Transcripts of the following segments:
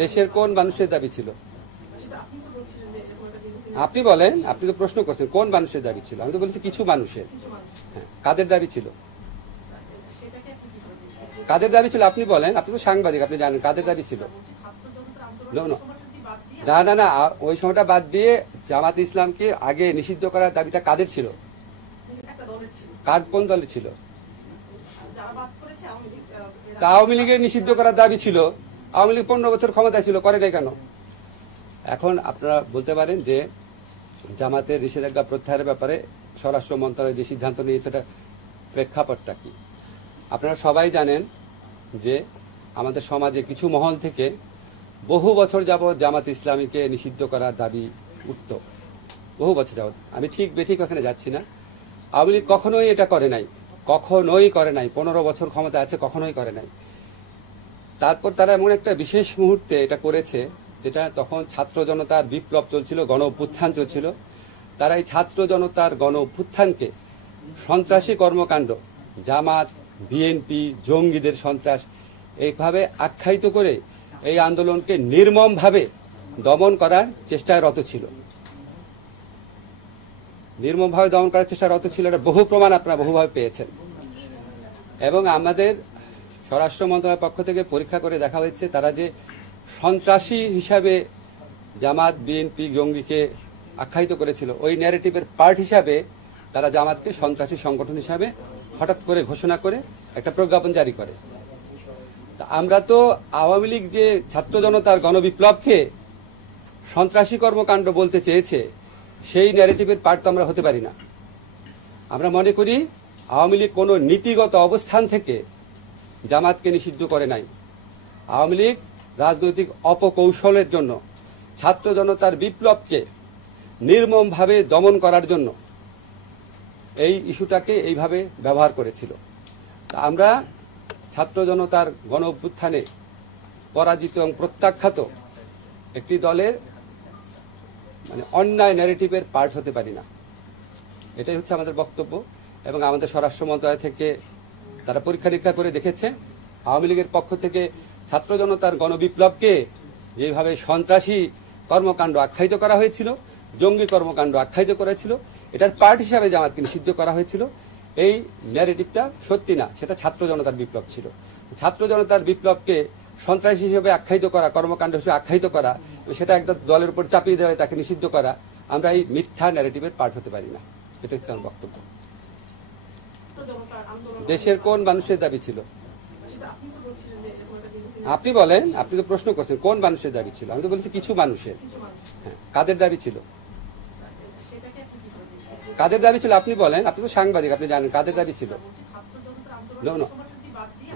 দেশের কোন মানুষের দাবি ছিল? আপনি বলেন, আপনি তো প্রশ্ন করছেন কোন মানুষের দাবি ছিল। আমি তো বলেছি কিছু মানুষের। হ্যাঁ, কাদের দাবি ছিল? কাদের দাবি ছিল আপনি বলেন, আপনি তো সাংবাদিক, আপনি জানেন কাদের দাবি ছিল। না না না, ওই সময়টা বাদ দিয়ে জামাত ইসলামকে আগে নিষিদ্ধ করার দাবিটা কাদের ছিল? কোন দলের ছিল? আওয়ামী লীগের নিষিদ্ধ করার দাবি ছিল। আওয়ামী লীগ 15 বছর ক্ষমতায় ছিল, করে নাই কেন? এখন আপনারা বলতে পারেন যে জামাতের নিষেধাজ্ঞা প্রত্যাহারের ব্যাপারে স্বরাষ্ট্র মন্ত্রণালয় যে সিদ্ধান্ত নিয়েছে সেটা প্রেক্ষাপটটা কি? আপনারা সবাই জানেন যে আমাদের সমাজে কিছু মহল থেকে বহু বছর যাবৎ জামাত ইসলামীকে নিষিদ্ধ করার দাবি উঠত, বহু বছর যাবৎ। আমি ঠিক বেঠিক ওখানে যাচ্ছি না। আওয়ামী লীগ কখনোই এটা করে নাই, কখনোই করে নাই। 15 বছর ক্ষমতা আছে, কখনোই করে নাই। তারপর তারা এমন একটা বিশেষ মুহূর্তে এটা করেছে, যেটা তখন ছাত্র জনতার বিপ্লব চলছিল, গণ অভ্যুত্থান চলছিল। তারা এই ছাত্র জনতার গণ অভ্যুত্থানকে সন্ত্রাসী কর্মকাণ্ড, জামাত, বিএনপি, জঙ্গিদের সন্ত্রাস এইভাবে আখ্যায়িত করে এই আন্দোলনকে নির্মমভাবে দমন করার চেষ্টায় রত ছিল। নির্মমভাবে দমন করার চেষ্টায় রত ছিল, এটা বহু প্রমাণ আপনারা বহুভাবে পেয়েছেন। এবং আমাদের স্বরাষ্ট্র মন্ত্রণালয়ের পক্ষ থেকে পরীক্ষা করে দেখা হয়েছে, তারা যে সন্ত্রাসী হিসাবে জামাত, বিএনপি, জঙ্গিকে আখ্যায়িত করেছিল, ওই ন্যারেটিভের পার্ট হিসাবে তারা জামাতকে সন্ত্রাসী সংগঠন হিসাবে হঠাৎ করে ঘোষণা করে একটা প্রজ্ঞাপন জারি করে। আমরা তো আওয়ামী লীগ যে ছাত্র জনতার গণবিপ্লবকে সন্ত্রাসী কর্মকাণ্ড বলতে চেয়েছে, সেই ন্যারেটিভের পার্ট তো আমরা হতে পারি না। আমরা মনে করি আওয়ামী লীগ কোনো নীতিগত অবস্থান থেকে জামাতকে নিষিদ্ধ করে নাই। আওয়ামী লীগ রাজনৈতিক অপকৌশলের জন্য ছাত্র জনতার বিপ্লবকে নির্মমভাবে দমন করার জন্য এই ইস্যুটাকে এইভাবে ব্যবহার করেছিল। আমরা ছাত্র জনতার গণ অভ্যুত্থানে পরাজিত এবং প্রত্যাখ্যাত একটি দলের অন্যায় ন্যারেটিভের পার্ট হতে পারি না। এটাই হচ্ছে আমাদের বক্তব্য। এবং আমাদের স্বরাষ্ট্র মন্ত্রণালয় থেকে তারা পরীক্ষা নিরীক্ষা করে দেখেছে, আওয়ামী লীগের পক্ষ থেকে ছাত্র জনতার গণবিপ্লবকে যেভাবে সন্ত্রাসী কর্মকাণ্ড আখ্যায়িত করা হয়েছিল, জঙ্গি কর্মকাণ্ড আখ্যায়িত করেছিল, এটার পার্ট হিসাবে জামাতকে নিষিদ্ধ করা হয়েছিল। এই ন্যারেটিভটা সত্যি না, সেটা ছাত্র জনতার বিপ্লব ছিল। ছাত্র জনতার বিপ্লবকে সন্ত্রাসী হিসেবে আখ্যায়িত করা, কর্মকাণ্ড হিসেবে আখ্যায়িত করা, সেটা একটা দলের উপর চাপিয়ে দেওয়া, তাকে নিষিদ্ধ করা, আমরা এই মিথ্যা ন্যারেটিভের পার্ট হতে পারি না। এটা হচ্ছে আমার বক্তব্য। দেশের কোন মানুষের দাবি ছিল? আপনি বলেন, আপনি তো প্রশ্ন করছেন কোন মানুষের দাবি ছিল। আমি তো বলেছি কিছু মানুষের। হ্যাঁ, কাদের দাবি ছিল? কাদের দাবি ছিল আপনি বলেন, আপনি তো সাংবাদিক, আপনি জানেন কাদের দাবি ছিল।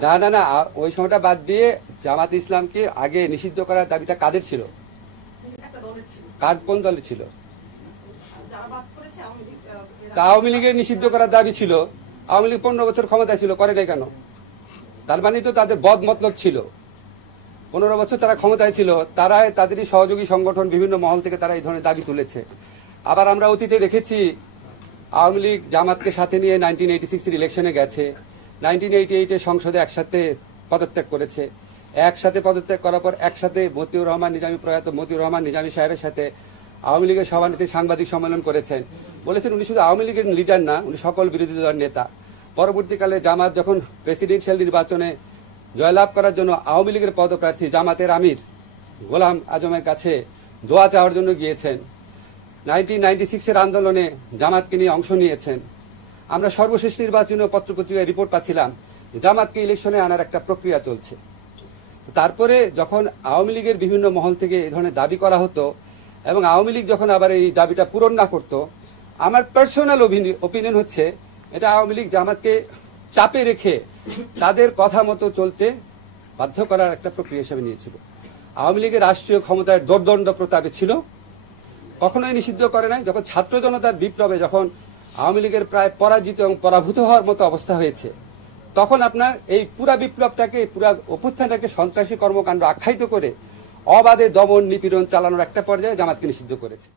না না না, ওই সময়টা বাদ দিয়ে জামাত ইসলামকে আগে নিষিদ্ধ করার দাবিটা কাদের ছিল? কোন দলের ছিল? আওয়ামী লীগের নিষিদ্ধ করার দাবি ছিল। আওয়ামী লীগ 15 বছর ক্ষমতায় ছিল, করে নাই কেন? তার মানে তো তাদের বদ মতলব ছিল। 15 বছর তারা ক্ষমতায় ছিল, তারা তাদেরই সহযোগী সংগঠন বিভিন্ন মহল থেকে তারা এই ধরনের দাবি তুলেছে। আবার আমরা অতীতে দেখেছি আওয়ামী লীগ জামাতকে সাথে নিয়ে 1986 ইলেকশনে গেছে, 1988 সংসদে একসাথে পদত্যাগ করেছে। একসাথে পদত্যাগ করার পর একসাথে মতিউর রহমান নিজামী, প্রয়াত মতিউর রহমান নিজামী সাহেবের সাথে আওয়ামী লীগের সভানেত্রী সাংবাদিক সম্মেলন করেছেন। বলেছেন উনি শুধু আওয়ামী লীগের লিডার না, উনি সকল বিরোধী দলের নেতা। পরবর্তীকালে জামাত যখন প্রেসিডেন্সিয়াল নির্বাচনে জয়লাভ করার জন্য আওয়ামী লীগের পদপ্রার্থী জামাতের আমির গোলাম আজমের কাছে দোয়া চাওয়ার জন্য গিয়েছেন। 1996 আন্দোলনে জামাতকে নিয়ে অংশ নিয়েছেন। আমরা সর্বশেষ নির্বাচনে পত্রপত্রিকায় রিপোর্ট পাচ্ছিলাম জামাতকে ইলেকশনে আনার একটা প্রক্রিয়া চলছে। তারপরে যখন আওয়ামী লীগের বিভিন্ন মহল থেকে এই ধরনের দাবি করা হতো এবং আওয়ামী লীগ যখন আবার এই দাবিটা পূরণ না করত, আমার পার্সোনাল ওপিনিয়ন হচ্ছে এটা আওয়ামী লীগ জামাতকে চাপে রেখে তাদের কথা মতো চলতে বাধ্য করার একটা প্রক্রিয়া হিসেবে নিয়েছিল। আওয়ামী লীগের রাষ্ট্রীয় ক্ষমতায় দোর্দণ্ড প্রতাপে ছিল, কখনোই নিষিদ্ধ করে নাই। যখন ছাত্র জনতার বিপ্লবে যখন আওয়ামী লীগের প্রায় পরাজিত এবং পরাভূত হওয়ার মতো অবস্থা হয়েছে, তখন আপনার এই পুরা বিপ্লবটাকে, পুরা অভ্যুত্থানটাকে সন্ত্রাসী কর্মকাণ্ড আখ্যায়িত করে অবাধে দমন নিপীড়ন চালানোর একটা পর্যায়ে জামাতকে নিষিদ্ধ করেছে।